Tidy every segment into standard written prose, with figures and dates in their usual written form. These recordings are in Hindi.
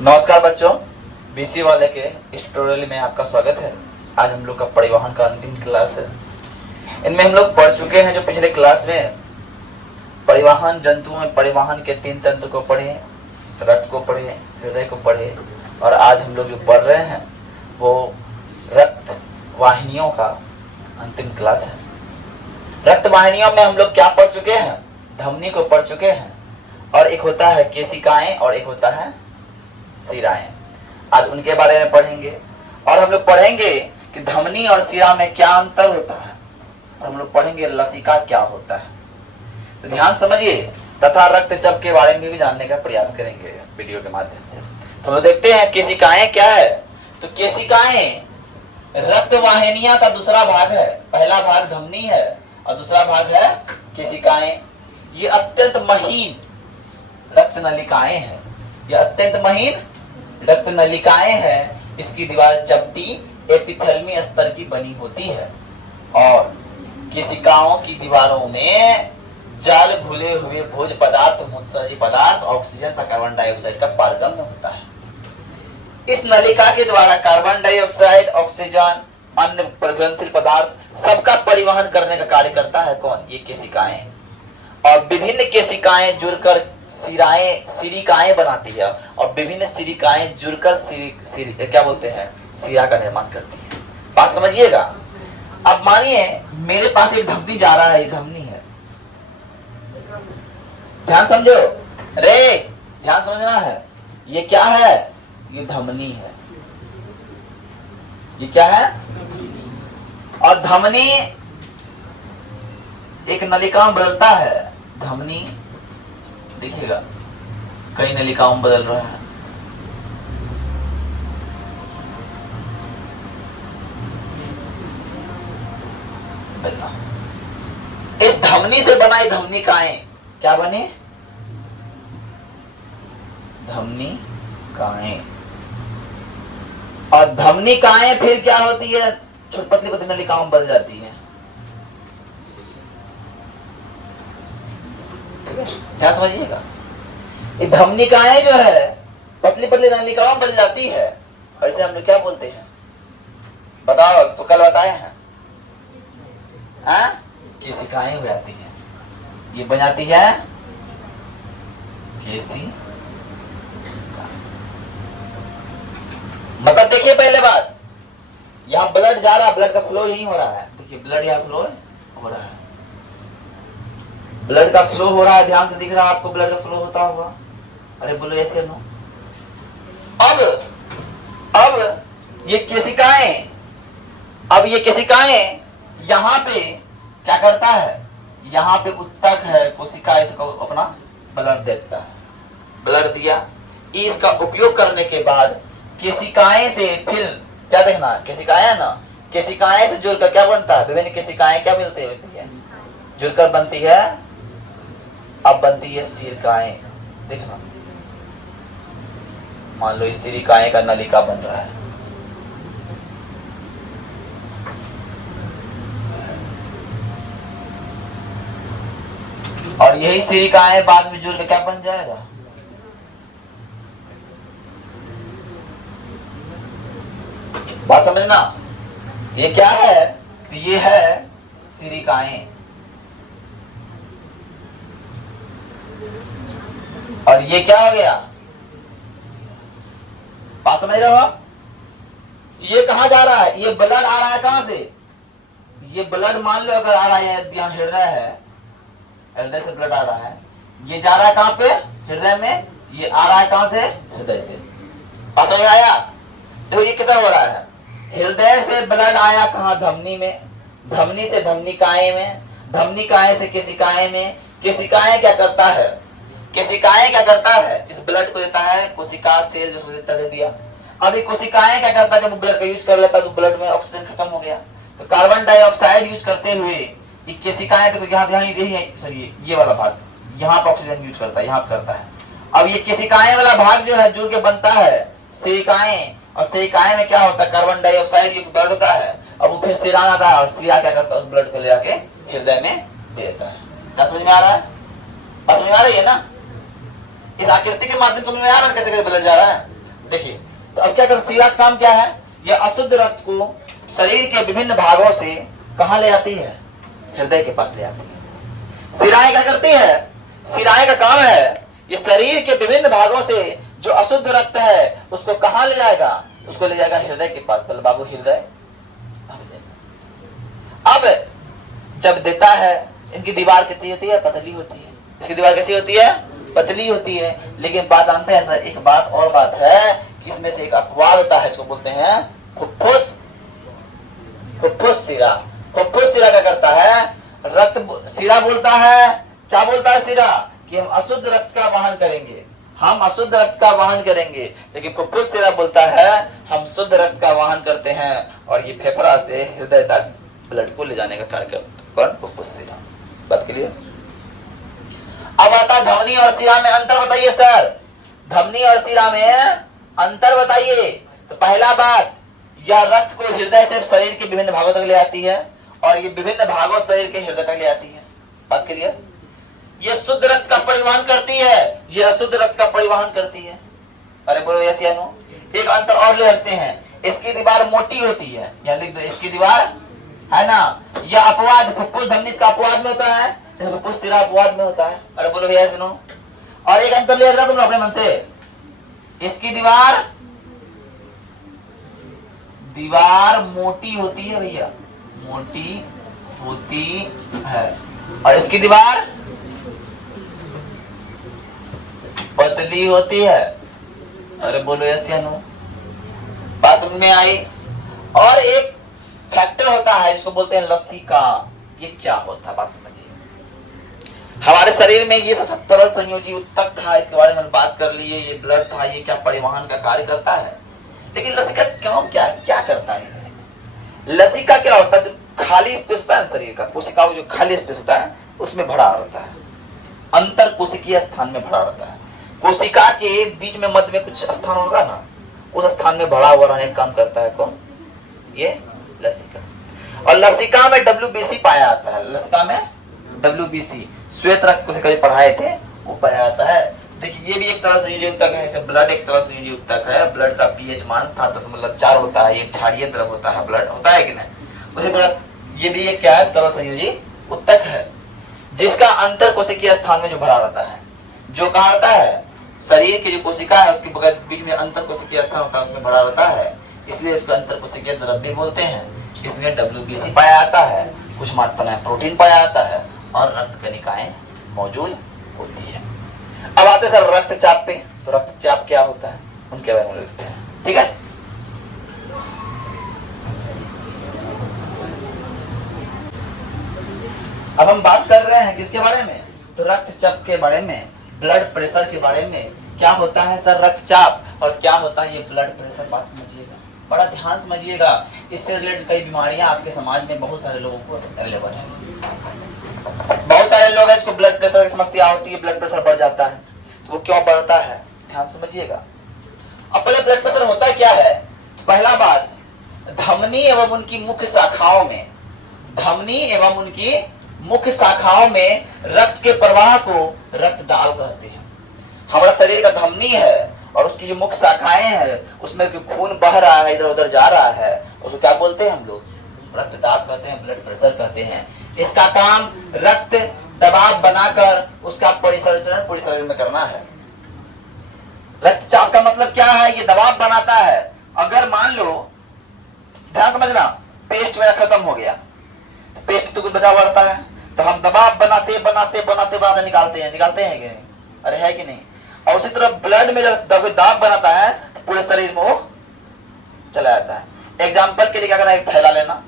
नमस्कार बच्चों, बीसी वाले के इस ट्यूटोरियल में आपका स्वागत है। आज हम लोग का परिवहन का अंतिम क्लास है। इनमें हम लोग पढ़ चुके हैं जो पिछले क्लास में परिवहन जंतुओं में परिवहन के 3 तंत्र को पढ़े, रक्त को पढ़े, हृदय को पढ़े, और आज हम लोग जो पढ़ रहे हैं वो रक्त वाहिनियों का अंतिम क्लास है। रक्त वाहिनियों में हम लोग क्या पढ़ चुके हैं? धमनी को पढ़ चुके हैं, और एक होता है केशिकाएं और एक होता है शिराएं। आज उनके बारे में पढ़ेंगे, और हम लोग पढ़ेंगे कि धमनी और शिरा में क्या अंतर होता है, और हम लोग पढ़ेंगे लसिका क्या होता है। तो ध्यान समझिए, तथा रक्तचाप के बारे में भी जानने का प्रयास करेंगे इस वीडियो के माध्यम से। तो हम लोग देखते हैं केशिकाएं क्या है। तो केशिकाएं रक्त वाहिनियां का दूसरा भाग है। पहला भाग धमनी है और दूसरा भाग है केशिकाएं। ये अत्यंत महीन रक्त नलिकाएं हैं। ये अत्यंत महीन रक्त नलिकाएं हैं। इसकी दीवार चपटी एपिथेलमी स्तर की बनी होती है, और केशिकाओं की दीवारों में जल घुले हुए भोज्य पदार्थ, मूत्रजी पदार्थ, ऑक्सीजन तथा कार्बन डाइऑक्साइड का पारगम्य होता है। इस नलिका के द्वारा कार्बन डाइऑक्साइड, ऑक्सीजन, अन्य प्रज्वलनशील पदार्थ सबका परिवहन करने का कार्य करता है कौन? ये केशिकाएं। और विभिन्न केशिकाएं जुड़कर सिरिकाएं बनाती है, और विभिन्न सिरिकाएं जुड़कर क्या बोलते हैं, शिरा का निर्माण करती है। बात समझिएगा। अब मानिए मेरे पास एक धमनी जा रहा है, ये धमनी है। ध्यान समझो रे, ध्यान समझना है। ये क्या है? ये धमनी है। ये क्या है? और धमनी एक नलिका में बदलता है। धमनी देखिएगा कई नलिकाओं में बदल रहा है। इस धमनी से बनाई धमनिकाएं क्या बने? धमनिकाएं। और धमनिकाएं फिर क्या होती है? छोटी पतली पतली नलिकाओं में बदल जाती है। ध्यान समझिएगा। ये धमनिकाएं जो है पतली पतली नलिकाओं में बदल जाती है, और इसे हम लोग क्या बोलते हैं? बताओ, तो कल बताए हैं। केशिकाएं हो जाती है। ये बन जाती है केशिका। मतलब देखिए पहले बात, यहाँ ब्लड जा रहा है, ब्लड का फ्लो यही हो रहा है। देखिए ब्लड यहाँ फ्लो हो रहा है, ब्लड का फ्लो हो रहा है। ध्यान से दिख रहा है आपको ब्लड का फ्लो होता हुआ? अरे बोलो ऐसे नो। अब ये केशिकाएं, यहां पे क्या करता है? यहां पे उत्तक है, कोशिका इसको अपना ब्लड देता है। ब्लड दिया, इसका उपयोग करने के बाद केशिकाएं से फिर क्या देखना, केशिकाएं है ना, केशिकाएं से जुड़कर क्या बनता है? विभिन्न केशिकाएं क्या मिलती है? जुड़कर बनती है। अब बनती है सिरिकाएं। देखना, मान लो इस सिरिकाएं का नलिका बन रहा है। और यही सिरिकाएं बाद में जुड़कर क्या बन जाएगा? बात समझना। ये क्या है? ये है सिरिकाएं। और ये क्या हो गया? बात समझ रहे हो? ये कहां जा रहा है? ये ब्लड आ रहा है कहां से? ये ब्लड मान लो अगर आ रहा है, यहाँ हृदय है, हृदय से ब्लड आ रहा है। ये जा रहा है कहां पे? हृदय में। ये आ रहा है कहां से? हृदय से। बात समझ आया? देखो ये कैसा हो रहा है। हृदय से ब्लड आया कहां? धमनी में। धमनी से धमनिकाएं में, धमनिकाएं से केशिकाएं में। केशिकाएं क्या करता है? इस ब्लड को देता है कोशिका सेल जो देता दे दिया। अभी कोशिकाएं क्या करता है? जब ब्लड का यूज कर लेता है तो ब्लड में ऑक्सीजन खत्म हो गया, तो कार्बन डाइऑक्साइड यूज करते हुए ये केशिकाएं तो ये वाला भाग यहाँ पर ऑक्सीजन यूज करता है, यहाँ पर करता है। अब ये केशिकाएं वाला भाग जो है जुड़ के बनता है सिरिकाएं, और सिरिकाएं में क्या होता है? कार्बन डाइऑक्साइड ये ब्लड होता है। अब वो फिर शिरा आता है, और शिरा क्या करता है? उस ब्लड को ले जाके हृदय में दे देता है। क्या समझ में आ रहा है? समझ में आ रही है ना? इस आकृति के माध्यम समझ में आ रहा है कैसे कैसे ब्लड जा रहा है। देखिए, तो अब क्या कर, शिरा का काम क्या है, यह अशुद्ध रक्त को शरीर के विभिन्न भागों से कहां ले आती है, हृदय के पास ले आती है। शिराएं क्या करती है, शिराएं का काम है ये शरीर के विभिन्न भागों से जो अशुद्ध रक्त है उसको कहां ले जाएगा, उसको ले जाएगा हृदय के पास। बोले बाबू हृदय, अब जब देता है, इनकी दीवार कितनी होती है, पतली होती है, इसकी दीवार कैसी होती है, पतली होती है। लेकिन बात जानते हैं सर, एक बात और बात है, इसमें से एक अपवाद होता है, इसको बोलते हैं फुफ्फुस। फुफ्फुस शिरा, फुफ्फुस शिरा क्या करता है, रक्त, शिरा बोलता है, क्या बोलता है शिरा, कि हम अशुद्ध रक्त का वहन करेंगे, हम अशुद्ध रक्त का वहन करेंगे। लेकिन फुफ्फुस शिरा बोलता है हम शुद्ध रक्त का वहन करते हैं, और ये फेफड़ा से हृदय तक ब्लड को ले जाने का कार्य करता है। कौन, फुफ्फुस शिरा। बात के लिए अब आता है धमनी और शिरा में अंतर बताइए सर, धमनी और शिरा में अंतर बताइए। तो पहला बात, यह रक्त को हृदय से शरीर के विभिन्न भागों तक ले आती है, और ये विभिन्न भागों शरीर के हृदय तक ले आती है। बात के लिए ये शुद्ध रक्त का परिवहन करती है, ये अशुद्ध रक्त का परिवहन करती है। अरे बोलो यस या नो। एक अंतर और ले रखते हैं, इसकी दीवार मोटी होती है, यहां लिख दो, इसकी दीवार है ना, यह अपवाद, फुफ्फुस धमनी का अपवाद में होता है, फुफ्फुस शिरा अपवाद में होता है। अरे बोलो यस नो। और एक अंतर ले रखा तुम अपने मन से, इसकी दीवार मोटी होती है भैया, मोटी होती है, और इसकी दीवार पतली होती है। अरे बोलो यस या नो। बात समझ में आई। और एक फैक्टर होता है जिसको बोलते हैं लसिका। ये क्या होता है, बात समझिए। हमारे शरीर में ये तरल संयोजी उत्तक था, इसके बारे में बात कर लिए, ये ब्लड था, ये क्या परिवहन का कार्य करता है। लेकिन लसिका क्यों, क्या करता है लसिका? लसिका क्या होता है, जो खाली स्पेस होता है शरीर का, कोशिकाओं जो खाली स्पेस होता है उसमें भरा रहता है, अंतर कोशिकीय स्थान में भरा रहता है। कोशिका के बीच में मध्य में कुछ स्थान होगा ना, उस स्थान में भरा हुआ रहने का काम करता है कौन, ये लसिका। और लसिका में WBC पाया जाता है, लसिका में WBC श्वेत रक्त कोशिका पढ़ाए थे वो पाया जाता है। देखिए ये भी एक तरह से उत्तक है, जैसे ब्लड एक तरह से उत्तक है, ब्लड का पीएच मान 7.4 होता है, एक क्षारीय द्रव होता है, ब्लड होता है कि नहीं, उसी प्रकार ये भी एक क्या है, तरल संयोजी उत्तक है, जिसका अंतर कोशिकीय स्थान में जो भरा रहता है, जो कहा रहता है शरीर की जो कोशिका है उसके बगैर बीच में अंतर कोशिकीय स्थान होता है, उसमें भरा रहता है, इसलिए इसको अंतर कोशिकीय द्रव भी बोलते हैं। इसमें WBC पाया जाता है, कुछ मात्रा में प्रोटीन पाया जाता है, और रक्त कणिकाएं मौजूद होती है। अब आते सर रक्तचाप पे, तो रक्तचाप क्या होता है उनके बारे में लिखते हैं, ठीक है। अब हम बात कर रहे हैं किसके बारे में, तो रक्तचाप के बारे में, ब्लड प्रेशर के बारे में। क्या होता है सर रक्तचाप, और क्या होता है ये ब्लड प्रेशर, बात समझिएगा, बड़ा ध्यान समझिएगा। इससे रिलेटेड कई बीमारियां आपके समाज में बहुत सारे लोगों को अवेलेबल है। बहुत सारे लोग हैं इसको ब्लड प्रेशर की समस्या होती है, ब्लड प्रेशर बढ़ जाता है, तो वो क्यों बढ़ता है, ध्यान समझिएगा। अब पहले ब्लड प्रेशर होता क्या है, तो पहला बात, धमनी एवं उनकी मुख्य शाखाओं में, धमनी एवं उनकी मुख्य शाखाओं में रक्त के प्रवाह को रक्तदाब कहते हैं। हमारा शरीर का धमनी है और उसकी जो मुख्य शाखाएं हैं उसमें जो खून बह रहा है, इधर उधर जा रहा है, उसको क्या बोलते हैं हम लोग, रक्तदाब कहते हैं, ब्लड प्रेशर कहते हैं। इसका काम रक्त दबाव बनाकर उसका परिसंचरण पूरे शरीर में करना है। रक्तचाप का मतलब क्या है, ये दबाव बनाता है। अगर मान लो, ध्यान समझना, पेस्ट मेरा खत्म हो गया, पेस्ट तो कुछ बचा हुआ रहता है, तो हम दबाव बनाते बनाते बनाते बनाते निकालते हैं कि नहीं, अरे है कि नहीं। और उसी तरह ब्लड में जब दाब बनाता है तो पूरे शरीर में वो चला जाता है। एग्जाम्पल के लिए क्या करना, एक थैला लेना,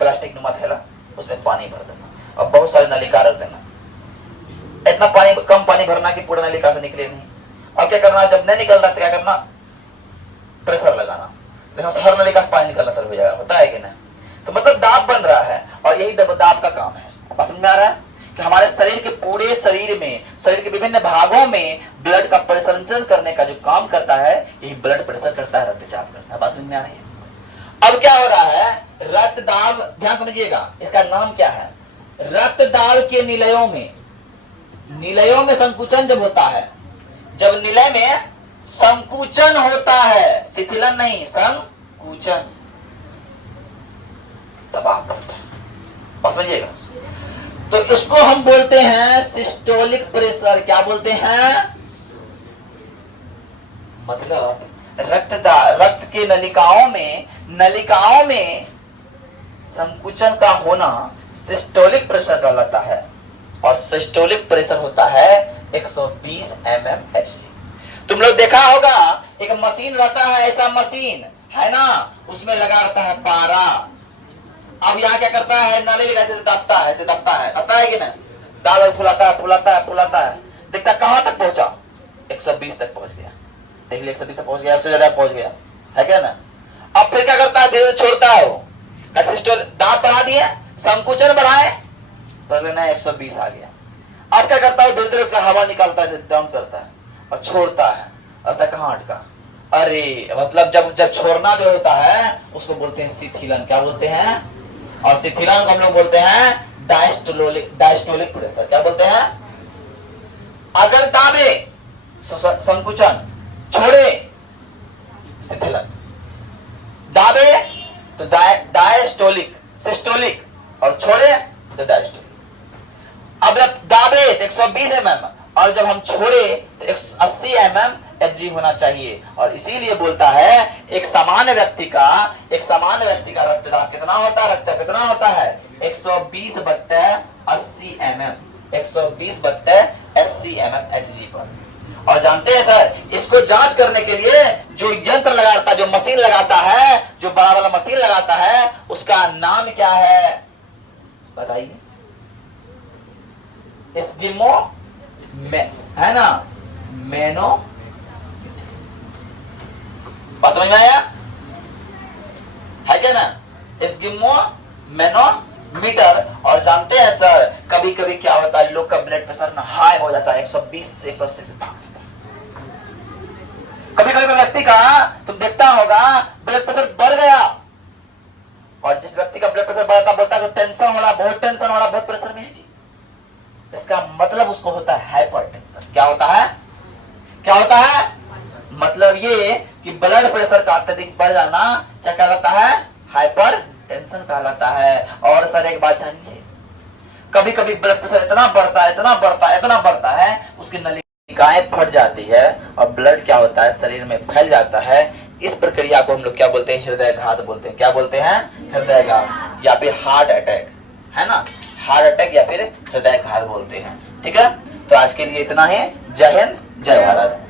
प्लास्टिक नुमा थैला, उसमें पानी भर देना और बहुत सारे नलिका रख देना। इतना पानी, कम पानी भरना कि पूरा नलिका से निकले नहीं। और क्या करना, जब नहीं निकल रहा तो क्या करना, प्रेशर लगाना, लेकिन हर नलिका से पानी निकलना शुरू हो जाएगा, होता है कि नहीं। तो मतलब दाब बन रहा है, और यही दाब का काम है। समझ में आ रहा है कि हमारे शरीर के पूरे शरीर में, शरीर के विभिन्न भागों में ब्लड का परिसंचरण करने का जो काम करता है, यही ब्लड प्रेशर करता है, रक्तचाप करता है। बात समझ में आ रही है। अब क्या हो रहा है, रक्त दाब, ध्यान समझिएगा, इसका नाम क्या है, रक्त दाब के निलयों में संकुचन जब होता है, जब निलय में संकुचन होता है, शिथिलन नहीं, संकुचन, दबाव पड़ता है। बात समझिएगा। तो इसको हम बोलते हैं सिस्टोलिक प्रेशर। क्या बोलते हैं? मतलब रक्त के नलिकाओं में संकुचन का होना सिस्टोलिक प्रेशर कहलाता है, और सिस्टोलिक प्रेशर होता है 120 mmHg। तुम लोग देखा होगा एक मशीन रहता है, ऐसा मशीन है ना, उसमें लगा रहता है पारा। अब यहाँ क्या करता है, नाले ऐसे दबता है, ऐसे दबता है कि नहीं, दाल फुलाता है, देखता कहां तक पहुंचा, 120 तक पहुंच गया। देख लिया 120 तक पहुंच गया, 100 ज्यादा पहुंच गया, है क्या ना। अब फिर क्या करता है, धीरे छोड़ता है वो, दांत बढ़ा दिए, संकुचन बढ़ाए, पहले ना 120 आ गया। अब क्या करता है, धीरे धीरे से हवा निकालता है, डाउन करता है और छोड़ता है, अब कहां अटका। अरे मतलब जब छोड़ना जो होता है उसको बोलते हैं शिथिलन। क्या बोलते हैं? और शिथिलन को हम लोग बोलते हैं डायस्टोलिक प्रेशर। क्या बोलते हैं? अगर दाबे संकुचन, छोड़े शिथिलन, दाबे तो डायस्टोलिक, सिस्टोलिक, और छोड़े तो डायस्टोलिक। अब जब दाबे 120 mm और जब हम छोड़े तो 180 mmHg होना चाहिए। और इसीलिए बोलता है एक सामान्य व्यक्ति का रक्तदाब कितना होता है, रक्तचाप कितना होता है, 120/80 mm, 120/80 mmHg पर। और जानते हैं सर, इसको जांच करने के लिए जो यंत्र लगाता है, जो मशीन लगाता है, जो बड़ा वाला मशीन लगाता है, उसका नाम क्या है बताइए? एस्किमो है ना, मैनो। बात समझ में आया है क्या ना? Eskimo manometer. और जानते हैं सर, कभी कभी क्या होता है, लोग का ब्लड प्रेशर ना हाई हो जाता है, 120 से 180 से भाग जाता है। कभी कभी व्यक्ति का तुम देखता होगा ब्लड प्रेशर बढ़ गया, और जिस व्यक्ति का ब्लड प्रेशर बढ़ता बोलता है टेंशन हो रहा, बहुत टेंशन हो रहा, बहुत प्रेशर में है जी। इसका मतलब उसको होता है हाइपरटेंशन। क्या होता है? क्या होता है? मतलब ये कि ब्लड प्रेशर का अत्यधिक बढ़ जाना क्या कहलाता है? हाइपरटेंशन कहलाता है। और सर एक बात जानिए, कभी कभी ब्लड प्रेशर इतना बढ़ता है उसकी नलिकाएं फट जाती है और ब्लड क्या होता है, शरीर में फैल जाता है। इस प्रक्रिया को हम लोग क्या बोलते हैं? हृदयाघात बोलते हैं। क्या बोलते हैं? हृदयाघात या फिर हार्ट अटैक, है ना, हार्ट अटैक या फिर हृदयाघात बोलते हैं। ठीक है, तो आज के लिए इतना ही। जय हिंद, जय भारत।